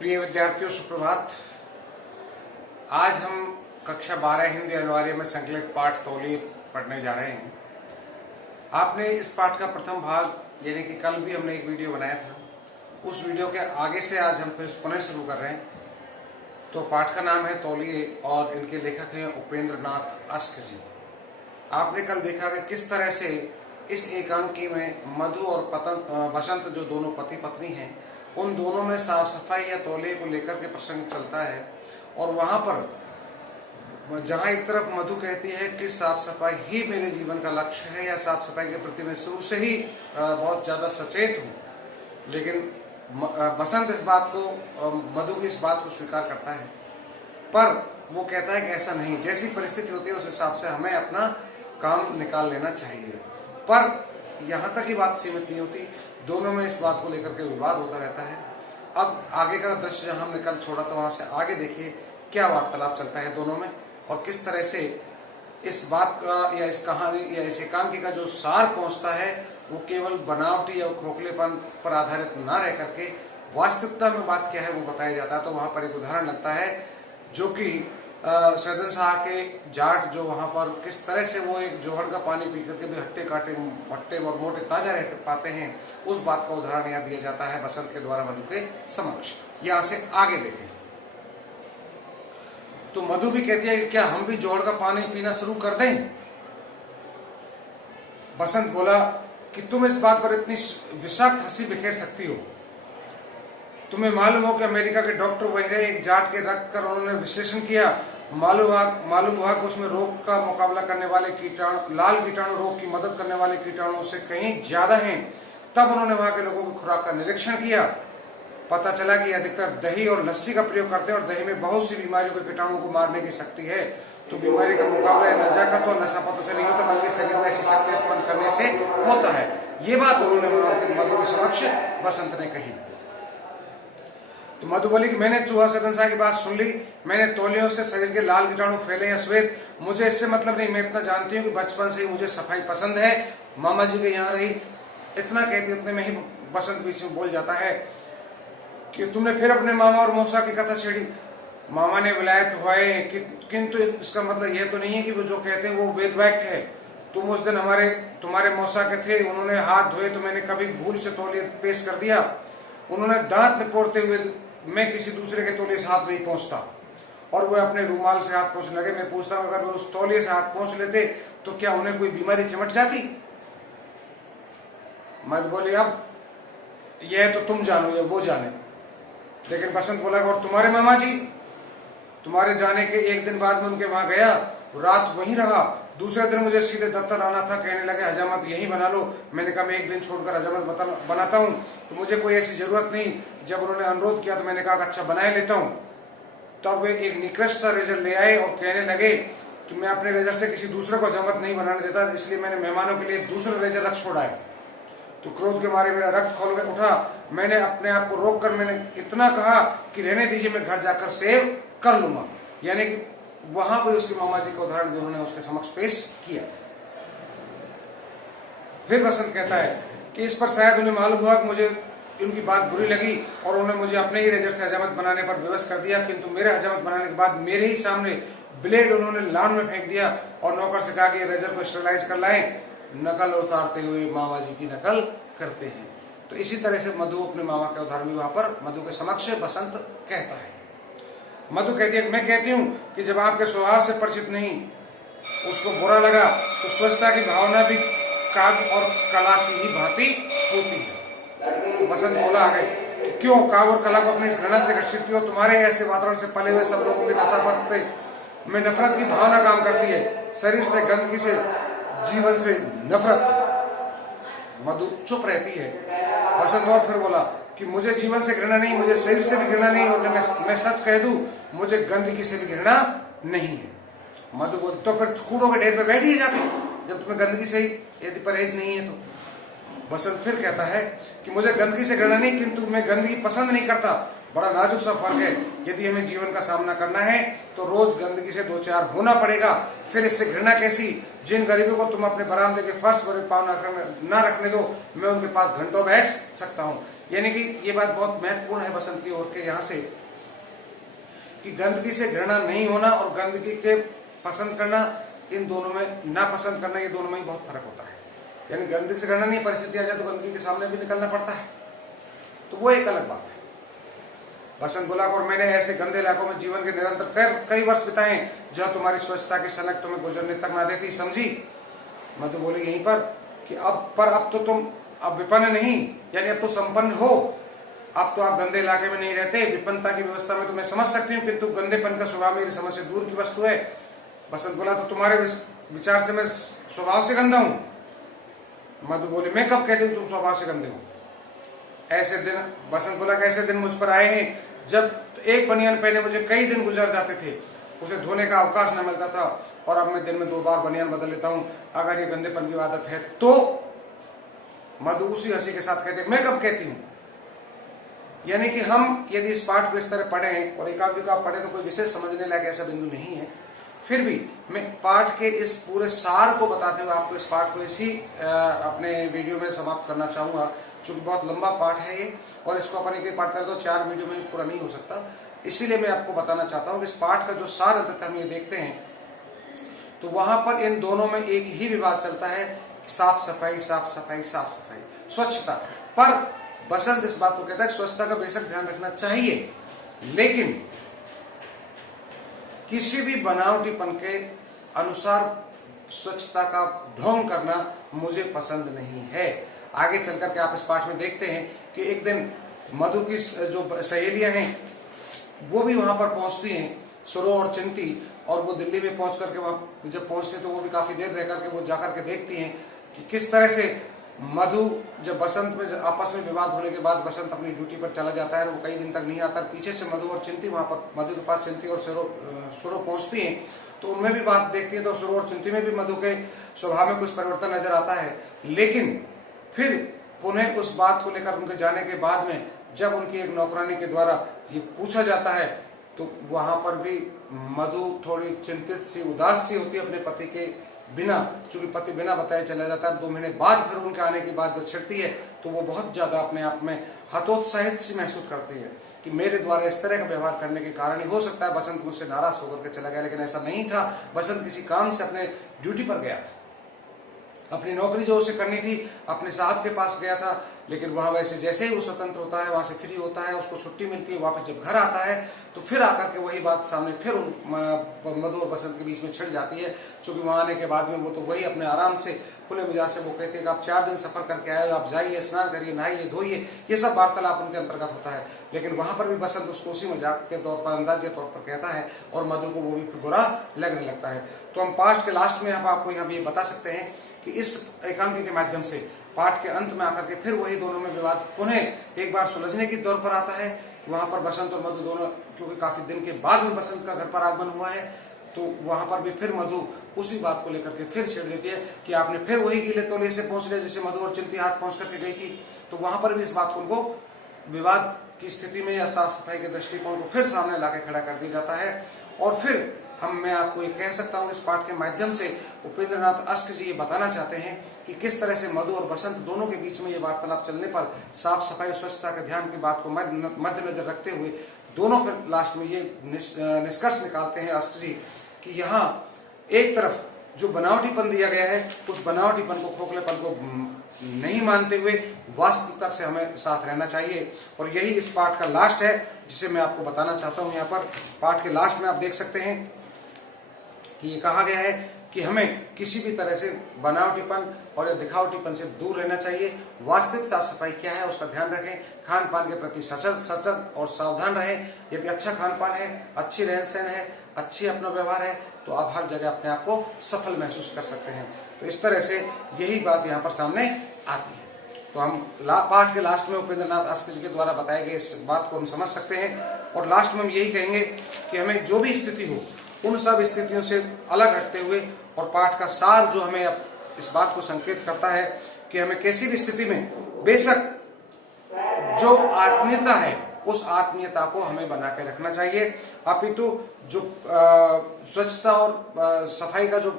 प्रिय विद्यार्थियों, सुप्रभात। आज हम कक्षा 12 हिंदी अनिवार्य में संकलित पाठ तौलिए पढ़ने जा रहे हैं। आपने इस पाठ का प्रथम भाग यानी कि कल भी हमने एक वीडियो बनाया था, उस वीडियो के आगे से आज हम फिर पुनः शुरू कर रहे हैं। तो पाठ का नाम है तौलिए और इनके लेखक हैं उपेंद्र नाथ अस्क जी। आपने कल देखा कि किस तरह से इस एकांकी में मधु और बसंत जो दोनों पति पत्नी हैं, उन दोनों में साफ सफाई या तौलिए को लेकर के प्रसंग चलता है। और वहां पर जहां एक तरफ मधु कहती है कि साफ सफाई ही मेरे जीवन का लक्ष्य है या साफ सफाई के प्रति मैं शुरू से ही बहुत ज्यादा सचेत हूँ, लेकिन बसंत इस बात को, मधु की इस बात को स्वीकार करता है, पर वो कहता है कि ऐसा नहीं, जैसी परिस्थिति होती है उस हिसाब से हमें अपना काम निकाल लेना चाहिए। पर यहाँ तक ही बात सीमित नहीं होती, दोनों में इस बात को लेकर के विवाद होता रहता है। अब आगे का दृश्य जहाँ हमने कल छोड़ा था वहां से आगे देखिए क्या वार्तालाप चलता है दोनों में और किस तरह से इस बात का या इस कहानी या इस एकांकी का जो सार पहुंचता है वो केवल बनावटी या खोखलेपन पर आधारित ना रह करके वास्तविकता में बात क्या है वो बताया जाता है। तो वहां पर एक उदाहरण लगता है जो कि शहंशाह के जाट जो वहां पर किस तरह से वो एक जोहड़ का पानी पी करके भी हट्टे काटे मट्टे और मोटे ताजा रहते पाते हैं, उस बात का उदाहरण यहाँ दिया जाता है बसंत के द्वारा मधु के समक्ष। यहाँ से आगे देखें तो मधु भी कहती है कि क्या हम भी जोहड़ का पानी पीना शुरू कर दें। बसंत बोला कि तुम इस बात पर इतनी विषाक्त हंसी बिखेर सकती हो। तुम्हें मालूम हो कि अमेरिका के डॉक्टर वही रहे, एक जाट के रक्त का उन्होंने विश्लेषण किया, मालूम हुआ कि उसमें रोग का मुकाबला करने वाले कीटाणु, लाल कीटाणु रोग की मदद करने वाले कीटाणुओं से कहीं ज्यादा हैं। तब उन्होंने वहां के लोगों की खुराक का निरीक्षण किया, पता चला कि अधिकतर दही और लस्सी का प्रयोग करते हैं और दही में बहुत सी बीमारियों के कीटाणुओं को मारने की शक्ति है। तो बीमारी का मुकाबला नजाकत और नशापतों से नहीं होता, बल्कि शरीर में ऐसी शक्ति उत्पन्न करने से होता है। ये बात उन्होंने मधु के समक्ष बसंत ने कही। तो मधु बोली कि मैंने चूहा शहंशाह की बात सुन ली, मैंने तौलियों से शरीर के लाल कीटाणु फैले या श्वेत, मुझे इससे मतलब नहीं। मैं इतना जानती हूँ कि बचपन से ही मुझे सफाई पसंद है, मामा जी के यहाँ रही। इतना कहती उतने में ही बसंत बीच में बोल जाता है कि तुमने फिर अपने मामा और मौसा की कथा छेड़ी। मामा ने विलायत हुए किंतु इसका मतलब यह तो नहीं है कि वो जो कहते हैं वो वेद वाक्य है। तुम उस दिन तुम्हारे मौसा के थे, उन्होंने हाथ धोए तो मैंने कभी भूल से तौलिया पेश कर दिया। उन्होंने दांत निपोड़ते हुए मैं किसी दूसरे के तौलिए से हाथ नहीं पहुंचता और वह अपने रूमाल से हाथ पहुंचने लगे। मैं पूछता हूं अगर वो उस तौलिए से हाथ पहुंच लेते तो क्या उन्हें कोई बीमारी चिमट जाती। मत बोली अब यह तो तुम जानो या वो जाने। लेकिन बसंत बोला और तुम्हारे मामा जी, तुम्हारे जाने के एक दिन बाद मैं उनके वहां गया, रात वहीं रहा। दूसरे दिन मुझे सीधे दफ्तर आना था, कहने लगे हजामत यहीं बना लो। मैंने कहा मैं एक दिन छोड़कर हजामत बनाता हूँ, तो मुझे कोई ऐसी जरूरत नहीं। जब उन्होंने अनुरोध किया तो मैंने कहा अच्छा बनाए लेता हूँ। तब वे एक निकृष्ट सा रेजर ले आए और कहने लगे कि मैं अपने रेजर से किसी दूसरे को हजामत नहीं बनाने देता, इसलिए मैंने मेहमानों के लिए दूसरा रेजर रख छोड़ा है। तो क्रोध के मारे मेरा रक्त खोल कर उठा। मैंने अपने आप को रोक कर मैंने इतना कहा कि रहने दीजिए, मैं घर जाकर सेव कर लूंगा। यानी कि वहां पर उसके मामा जी का उदाहरण उन्होंने उसके समक्ष पेश किया। फिर बसंत कहता है कि इस पर शायद उन्हें मालूम हुआ कि मुझे उनकी बात बुरी लगी और उन्होंने मुझे अपने ही रेजर से हजामत बनाने पर विवश कर दिया। किंतु मेरे हजामत बनाने के बाद मेरे ही सामने ब्लेड उन्होंने लान में फेंक दिया और नौकर से कहा कि रेजर को स्टरलाइज कर लाएं। नकल उतारते हुए मामा जी की नकल करते हैं। तो इसी तरह से मधु अपने मामा के उदाहरण भी वहां पर मधु के समक्ष बसंत कहता है। मधु कहती है मैं कहती हूँ कि जब आपके स्वभाव से परिचित नहीं उसको बुरा लगा तो स्वच्छता की भावना भी काव्य और कला की ही भांति होती है। बसंत बोला आगे कि क्यों काव्य और कला को अपनी इस घृणा से घर्षित क्यों। तुम्हारे ऐसे वातावरण से पले हुए सब लोगों की नशाफत से में नफरत की भावना काम करती है, शरीर से गंदगी से, जीवन से नफरत। मधु चुप रहती है। बसंत और फिर बोला कि मुझे जीवन से घृणा नहीं, मुझे शरीर से भी घृणा नहीं, और मैं सच कह दूं मुझे गंदगी से भी घृणा नहीं है। मधु बोलती तो फिर कूड़ों के ढेर पे बैठी है जाके, जब तुम्हें गंदगी से ही यदि परहेज नहीं है तो। बसंत फिर कहता है कि मुझे गंदगी से घृणा नहीं, किंतु मैं गंदगी पसंद नहीं करता। बड़ा नाजुक सा फर्क है। यदि हमें जीवन का सामना करना है तो रोज गंदगी से दो चार होना पड़ेगा। फिर इससे घृणा कैसी? जिन गरीबों को तुम अपने बरामदे के फर्श पर पाँव न रखने दो, मैं उनके पास घंटों बैठ सकता हूँ। यानी कि ये बात बहुत महत्वपूर्ण है बसंत की ओर के यहाँ से, कि गंदगी से घृणा नहीं होना और गंदगी के पसंद करना, इन दोनों में ना पसंद करना, ये दोनों में ही बहुत फर्क होता है। यानी गंदगी से घृणा नहीं, परिस्थिति आ जाए तो गंदगी के सामने भी निकलना पड़ता है, तो वो एक अलग बात है। बसंत बोला, और मैंने ऐसे गंदे इलाकों में जीवन के निरंतर कई वर्ष बिताए जहां तुम्हारी स्वच्छता की सनक तुम्हें गुजरने तक ना देती, समझी? मधु बोली यहीं पर कि अब तो तुम अब विपन्न नहीं, यानी अब तो संपन्न हो। अब तो आप गंदे इलाके में नहीं रहते। विपन्नता की व्यवस्था में तो मैं समझ सकती हूँ, किंतु गंदेपन का स्वभाव मेरी समझ से दूर की वस्तु है। बसंत बोला, तो तुम्हारे विचार से मैं स्वभाव से गंदा हूं? मधु बोली, मैं कब कहती हूँ तुम स्वभाव से गंदे हो? ऐसे दिन, बसंत बोला कि ऐसे दिन मुझ पर आए हैं जब एक बनियान पहने मुझे कई दिन गुजर जाते थे, उसे धोने का अवकाश न मिलता था, और अब मैं दिन में 2 बार बनियान बदल लेता हूं। अगर ये गंदेपन की आदत है तो? मधु उसी हंसी के साथ कहते, मैं कब कहती हूं? यानी कि हम यदि इस पाठ को इस तरह पढ़ें और एकांकिका का पढ़ें तो कोई विशेष समझने लायक ऐसा बिंदु नहीं है। फिर भी मैं पाठ के इस पूरे सार को बताते हुए आपको इस पाठ को इसी अपने वीडियो में समाप्त करना चाहूंगा, चूंकि बहुत लंबा पाठ है ये, और इसको अपन एक पाठ करें तो 4 वीडियो में पूरा नहीं हो सकता। इसीलिए मैं आपको बताना चाहता हूं कि इस पाठ का जो सार अंततः हम ये देखते हैं तो वहां पर इन दोनों में एक ही विवाद चलता है, साफ सफाई, साफ सफाई, साफ सफाई, स्वच्छता। पर बसंत इस बात को कहता है स्वच्छता का बेशक ध्यान रखना चाहिए, लेकिन किसी भी बनावटीपन के अनुसार स्वच्छता का ढोंग करना मुझे पसंद नहीं है। आगे चलकर के आप इस पाठ में देखते हैं कि एक दिन मधु की जो सहेलियां हैं वो भी वहां पर पहुंचती हैं, सुरो और चिंती, और वो दिल्ली में पहुंच करके वहां जब पहुंचते तो वो भी काफी देर रह करके वो जाकर के देखती हैं कि किस तरह से मधु जब बसंत में आपस में विवाद होने के बाद बसंत अपनी ड्यूटी पर चला जाता है, वो कई दिन तक नहीं आता। पीछे से मधु और चिंती वहां पर मधु के पास चिंती और सुरो पहुंचती हैं, तो उनमें भी बात देखती है तो सुरो और चिंती में भी मधु के स्वभाव में कुछ परिवर्तन नजर आता है। लेकिन फिर पुनः उस बात को लेकर उनके जाने के बाद में जब उनकी एक नौकरानी के द्वारा ये पूछा जाता है तो वहां पर भी मधु थोड़ी चिंतित सी, उदास सी होती है अपने पति के बिना, चूंकि पति बिना बताए चला जाता है। 2 महीने बाद फिर उनके आने की बात जब छिड़ती है तो वो बहुत ज्यादा अपने आप में हतोत्साहित सी महसूस करती है कि मेरे द्वारा इस तरह का व्यवहार करने के कारण ही हो सकता है बसंत मुझसे नाराज होकर के चला गया, लेकिन ऐसा नहीं था। बसंत किसी काम से अपने ड्यूटी पर गया था, अपनी नौकरी जो उसे करनी थी अपने साहब के पास गया था, लेकिन वहां वैसे जैसे ही वो स्वतंत्र होता है, वहां से फ्री होता है, उसको छुट्टी मिलती है, वापस जब घर आता है तो फिर आकर के वही बात सामने फिर मधु और बसंत के बीच में छिड़ जाती है। क्योंकि वहां आने के बाद में वो तो वही अपने आराम से खुले मिजाज से वो कहते हैं कि आप 4 दिन सफर करके आए हो, आप जाइए, स्नान करिए, नहाइए, धोइए, ये सब वार्तालाप उनके अंतर्गत होता है। लेकिन वहां पर भी बसंत उसको उसी मजाक के तौर पर, अंदाजे तौर पर कहता है और मधु को वो भी फिर बुरा लगने लगता है। तो हम पाठ के लास्ट में आपको यहाँ ये बता सकते हैं कि इस एकांकी के माध्यम से पाठ के अंत में आकर के फिर वही दोनों में विवाद पुनः एक बार सुलझने की दौर पर आता है। वहां पर बसंत और मधु दोनों, क्योंकि काफी दिन के बाद में बसंत का घर पर आगमन हुआ है, तो वहां पर भी फिर मधु उसी बात को लेकर के फिर छेड़ देती है कि आपने फिर वही गीले तौलिए से पहुंच लिया जैसे मधु और चिंती हाथ पहुंच करके गई थी। तो वहां पर भी इस बात को उनको विवाद की स्थिति में या साफ सफाई के दृष्टिकोण को फिर सामने लाके खड़ा कर दिया जाता है। और फिर मैं आपको ये कह सकता हूँ इस पाठ के माध्यम से उपेंद्र नाथ अष्ट जी ये बताना चाहते हैं कि किस तरह से मधु और बसंत दोनों के बीच में ये वार्तालाप चलने पर साफ सफाई स्वच्छता के ध्यान की बात को मद्देनजर रखते हुए दोनों फिर लास्ट में ये निष्कर्ष निकालते हैं अष्ट जी कि यहाँ एक तरफ जो बनावटीपन दिया गया है उस बनावटीपन को, खोखलेपन को नहीं मानते हुए वास्तविकता से हमें साथ रहना चाहिए। और यही इस पाठ का लास्ट है जिसे मैं आपको बताना चाहता हूँ। यहाँ पर पाठ के लास्ट में आप देख सकते हैं कि ये कहा गया है कि हमें किसी भी तरह से बनावटीपन और दिखावटीपन से दूर रहना चाहिए। वास्तविक साफ सफाई क्या है उसका ध्यान रखें, खान पान के प्रति सचेत और सावधान रहें। यदि अच्छा खान पान है, अच्छी रहन सहन है, अच्छी अपना व्यवहार है तो आप हर जगह अपने आप को सफल महसूस कर सकते हैं। तो इस तरह से यही बात यहाँ पर सामने आती है। तो हम पाठ के लास्ट में उपेंद्र नाथ अष्ट जी के द्वारा बताए गए इस बात को हम समझ सकते हैं। और लास्ट में हम यही कहेंगे कि हमें जो भी स्थिति हो उन सब स्थितियों से अलग हटते हुए, और पाठ का सार जो हमें इस बात को संकेत करता है कि हमें किसी भी स्थिति में बेशक जो आत्मीयता है उस आत्मीयता को हमें बना के रखना चाहिए, अपितु जो स्वच्छता और सफाई का जो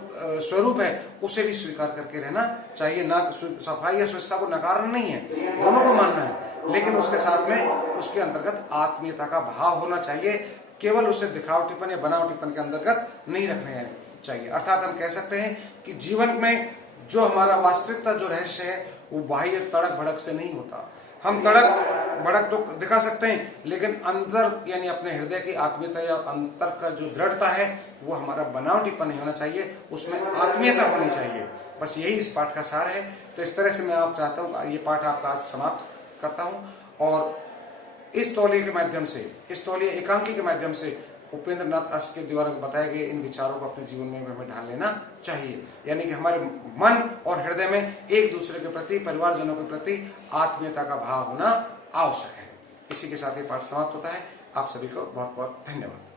स्वरूप है उसे भी स्वीकार करके रहना चाहिए। ना सफाई या स्वच्छता को नकारना नहीं है, दोनों को मानना है, लेकिन उसके साथ में उसके अंतर्गत आत्मीयता का भाव होना चाहिए। केवल उसे दिखावटीपन या बनावटीपन के अंतर्गत नहीं रखने चाहिए। अर्थात हम कह सकते हैं कि जीवन में जो हमारा वास्तविकता जो रहस्य है वो बाह्य तड़क भड़क से नहीं होता। हम तड़क भड़क तो दिखा सकते हैं, लेकिन अंदर यानी अपने हृदय की आत्मीयता या अंतर का जो दृढ़ता है वो हमारा बनावटीपन नहीं होना चाहिए, उसमें आत्मीयता होनी चाहिए। बस यही इस पाठ का सार है। तो इस तरह से मैं आप चाहता हूँ ये पाठ आपका आज समाप्त करता हूँ और इस तौलिए के माध्यम से, इस तौलिए एकांकी के माध्यम से उपेंद्र नाथ अस के द्वारा बताए गए इन विचारों को अपने जीवन में हमें ढाल लेना चाहिए। यानी कि हमारे मन और हृदय में एक दूसरे के प्रति, परिवारजनों के प्रति आत्मीयता का भाव होना आवश्यक है। इसी के साथ ये पाठ समाप्त होता है। आप सभी को बहुत बहुत धन्यवाद।